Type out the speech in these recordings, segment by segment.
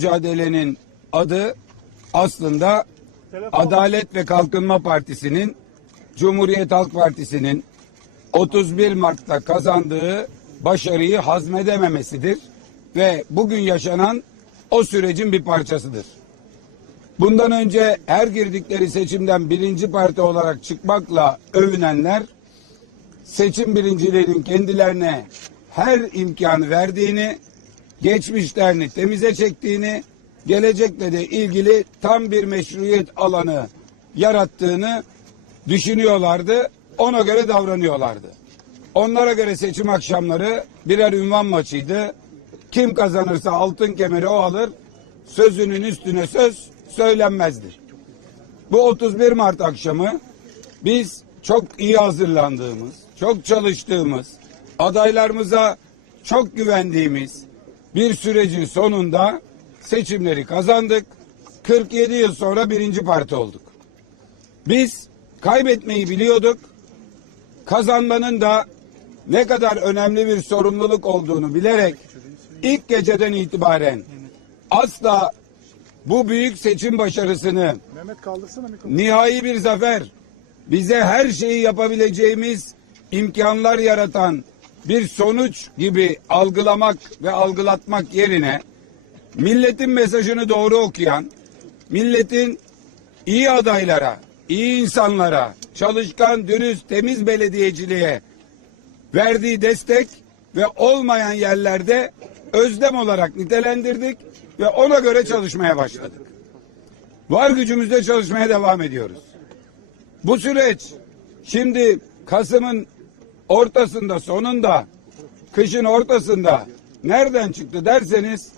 mücadelenin adı aslında Adalet ve Kalkınma Partisi'nin Cumhuriyet Halk Partisi'nin 31 Mart'ta kazandığı başarıyı hazmedememesidir ve bugün yaşanan o sürecin bir parçasıdır. Bundan önce her girdikleri seçimden birinci parti olarak çıkmakla övünenler seçim birincilerinin kendilerine her imkanı verdiğini, geçmişlerini temize çektiğini, gelecekle de ilgili tam bir meşruiyet alanı yarattığını düşünüyorlardı. Ona göre davranıyorlardı. Onlara göre seçim akşamları birer ünvan maçıydı. Kim kazanırsa altın kemeri o alır. Sözünün üstüne söz söylenmezdi. Bu 31 Mart akşamı biz çok iyi hazırlandığımız, çok çalıştığımız, adaylarımıza çok güvendiğimiz bir sürecin sonunda seçimleri kazandık. 47 yıl sonra birinci parti olduk. Biz kaybetmeyi biliyorduk. Kazanmanın da ne kadar önemli bir sorumluluk olduğunu bilerek ilk geceden itibaren asla bu büyük seçim başarısını nihai bir zafer, bize her şeyi yapabileceğimiz imkanlar yaratan bir sonuç gibi algılamak ve algılatmak yerine milletin mesajını doğru okuyan, milletin iyi adaylara, iyi insanlara, çalışkan, dürüst, temiz belediyeciliğe verdiği destek ve olmayan yerlerde özlem olarak nitelendirdik ve ona göre çalışmaya başladık. Var gücümüzle çalışmaya devam ediyoruz. Bu süreç şimdi Kasım'ın ortasında sonunda kışın ortasında nereden çıktı derseniz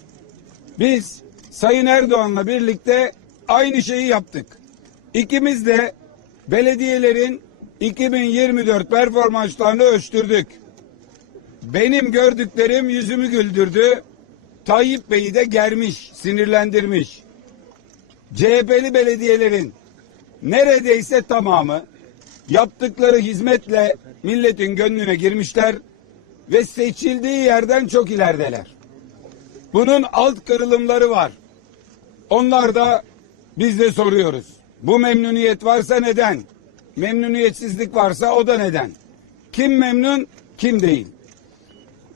biz Sayın Erdoğan'la birlikte aynı şeyi yaptık. İkimiz de belediyelerin 2024 performanslarını ölçtürdük. Benim gördüklerim yüzümü güldürdü. Tayyip Bey'i de germiş, sinirlendirmiş. CHP'li belediyelerin neredeyse tamamı yaptıkları hizmetle milletin gönlüne girmişler ve seçildiği yerden çok ilerideler. Bunun alt kırılımları var. Onlar da biz de soruyoruz. Bu memnuniyet varsa neden? Memnuniyetsizlik varsa o da neden? Kim memnun, kim değil?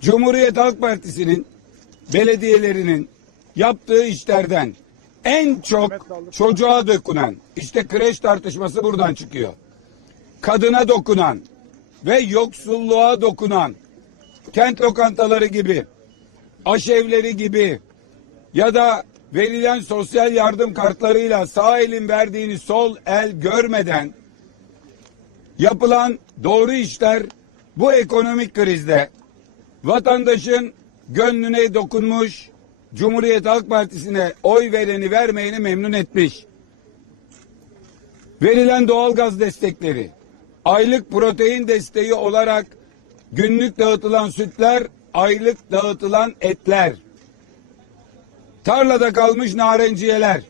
Cumhuriyet Halk Partisi'nin belediyelerinin yaptığı işlerden en çok çocuğa dokunan, işte kreş tartışması buradan çıkıyor. Kadına dokunan ve yoksulluğa dokunan, kent lokantaları gibi, aşevleri gibi ya da verilen sosyal yardım kartlarıyla sağ elin verdiğini sol el görmeden yapılan doğru işler bu ekonomik krizde vatandaşın gönlüne dokunmuş, Cumhuriyet Halk Partisi'ne oy vereni vermeyeni memnun etmiş. Verilen doğalgaz destekleri, aylık protein desteği olarak günlük dağıtılan sütler, aylık dağıtılan etler, tarlada kalmış narenciyeler,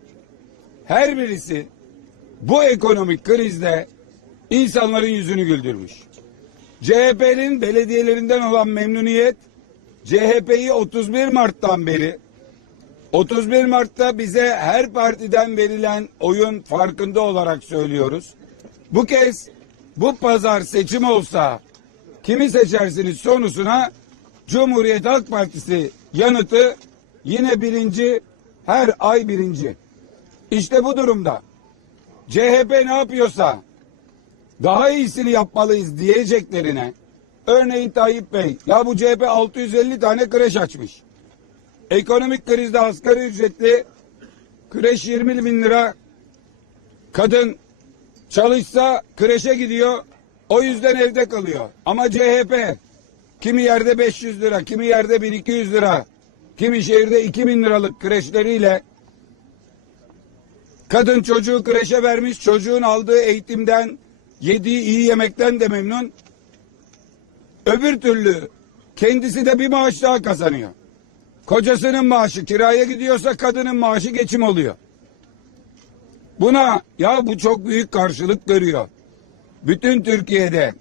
her birisi bu ekonomik krizde insanların yüzünü güldürmüş. CHP'nin belediyelerinden olan memnuniyet CHP'yi 31 Mart'tan beri 31 Mart'ta bize her partiden verilen oyun farkında olarak söylüyoruz. Bu kez bu pazar seçim olsa kimi seçersiniz sorusuna Cumhuriyet Halk Partisi yanıtı yine birinci her ay birinci. İşte bu durumda CHP ne yapıyorsa daha iyisini yapmalıyız diyeceklerine örneğin Tayyip Bey ya bu CHP 650 tane kreş açmış. Ekonomik krizde asgari ücretli kreş 20 bin lira kadın çalışsa kreşe gidiyor o yüzden evde kalıyor. Ama CHP kimi yerde 500 lira kimi yerde 1200 lira kimi şehirde 2000 liralık kreşleriyle kadın çocuğu kreşe vermiş çocuğun aldığı eğitimden yediği iyi yemekten de memnun. Öbür türlü kendisi de bir maaş daha kazanıyor. Kocasının maaşı kiraya gidiyorsa kadının maaşı geçim oluyor. Buna ya bu çok büyük karşılık görüyor. Bütün Türkiye'de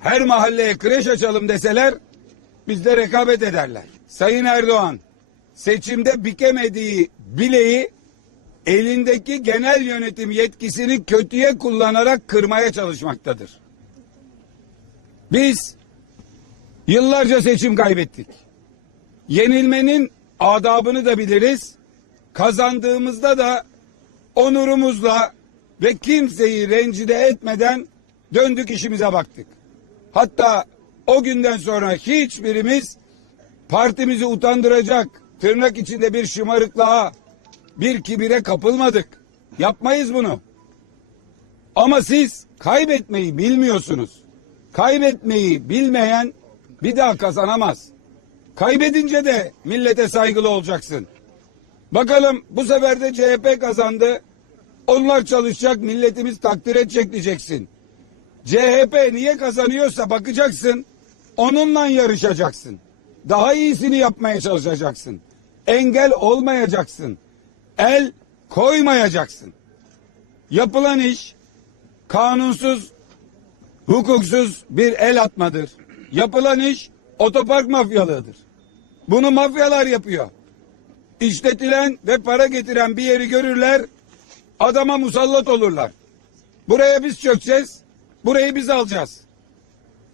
her mahalleye kreş açalım deseler bizde rekabet ederler. Sayın Erdoğan seçimde bükemediği bileği elindeki genel yönetim yetkisini kötüye kullanarak kırmaya çalışmaktadır. Biz yıllarca seçim kaybettik. Yenilmenin adabını da biliriz. Kazandığımızda da onurumuzla ve kimseyi rencide etmeden döndük işimize baktık. Hatta o günden sonra hiçbirimiz partimizi utandıracak tırnak içinde bir şımarıklığa, bir kibire kapılmadık. Yapmayız bunu. Ama siz kaybetmeyi bilmiyorsunuz. Kaybetmeyi bilmeyen bir daha kazanamaz. Kaybedince de millete saygılı olacaksın. Bakalım bu sefer de CHP kazandı. Onlar çalışacak, milletimiz takdir edecek. CHP niye kazanıyorsa bakacaksın, onunla yarışacaksın. Daha iyisini yapmaya çalışacaksın. Engel olmayacaksın. El koymayacaksın. Yapılan iş kanunsuz, hukuksuz bir el atmadır. Yapılan iş otopark mafyalığıdır. Bunu mafyalar yapıyor. İşletilen ve para getiren bir yeri görürler, adama musallat olurlar. Buraya biz çökeceğiz, burayı biz alacağız.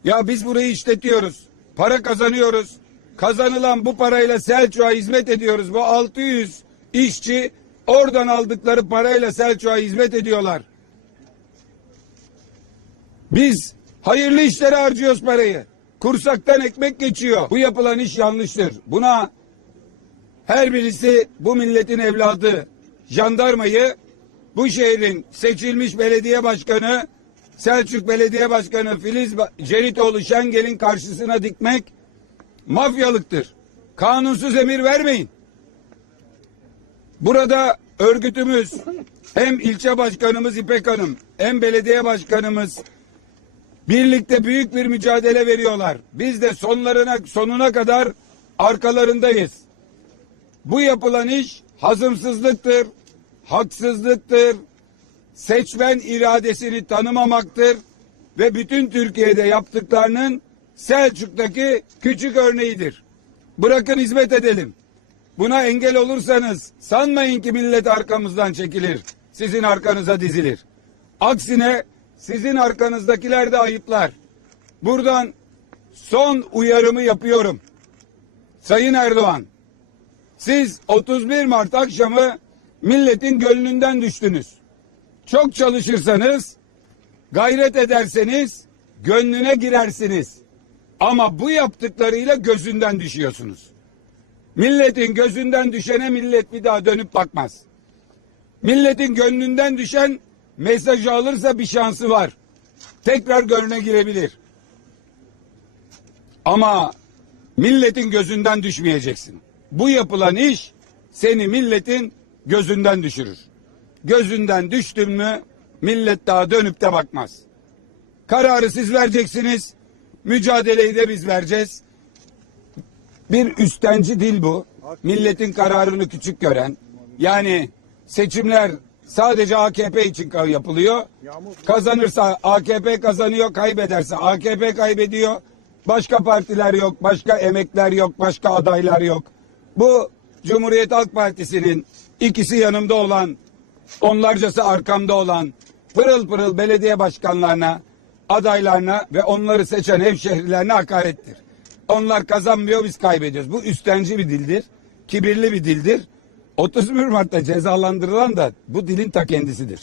Ya biz burayı işletiyoruz, para kazanıyoruz. Kazanılan bu parayla Selçuk'a hizmet ediyoruz. Bu 600 işçi oradan aldıkları parayla Selçuk'a hizmet ediyorlar. Biz hayırlı işlere harcıyoruz parayı. Kursaktan ekmek geçiyor. Bu yapılan iş yanlıştır. Buna her birisi bu milletin evladı jandarmayı bu şehrin seçilmiş belediye başkanı Selçuk Belediye Başkanı Filiz Ceritoğlu Şengel'in karşısına dikmek mafyalıktır. Kanunsuz emir vermeyin. Burada örgütümüz hem ilçe başkanımız İpek Hanım hem belediye başkanımız birlikte büyük bir mücadele veriyorlar. Biz de sonlarına sonuna kadar arkalarındayız. Bu yapılan iş hazımsızlıktır, haksızlıktır, seçmen iradesini tanımamaktır ve bütün Türkiye'de yaptıklarının Selçuk'taki küçük örneğidir. Bırakın hizmet edelim. Buna engel olursanız sanmayın ki millet arkamızdan çekilir. Sizin arkanıza dizilir. Aksine sizin arkanızdakiler de ayıplar. Buradan son uyarımı yapıyorum. Sayın Erdoğan, siz 31 Mart akşamı milletin gönlünden düştünüz. Çok çalışırsanız, gayret ederseniz gönlüne girersiniz. Ama bu yaptıklarıyla gözünden düşüyorsunuz. Milletin gözünden düşene millet bir daha dönüp bakmaz. Milletin gönlünden düşen mesajı alırsa bir şansı var. Tekrar gönlüne girebilir. Ama milletin gözünden düşmeyeceksin. Bu yapılan iş seni milletin gözünden düşürür. Gözünden düştün mü millet daha dönüp de bakmaz. Kararı siz vereceksiniz. Mücadeleyi de biz vereceğiz. Bir üstenci dil bu. Milletin kararını küçük gören. Yani seçimler sadece AKP için yapılıyor. Kazanırsa AKP kazanıyor, kaybederse AKP kaybediyor. Başka partiler yok, başka emekler yok, başka adaylar yok. Bu Cumhuriyet Halk Partisi'nin ikisi yanımda olan, onlarcası arkamda olan pırıl pırıl belediye başkanlarına, adaylarına ve onları seçen hemşehrilerine hakarettir. Onlar kazanmıyor biz kaybediyoruz. Bu üstenci bir dildir. Kibirli bir dildir. 31 Mart'ta cezalandırılan da bu dilin ta kendisidir.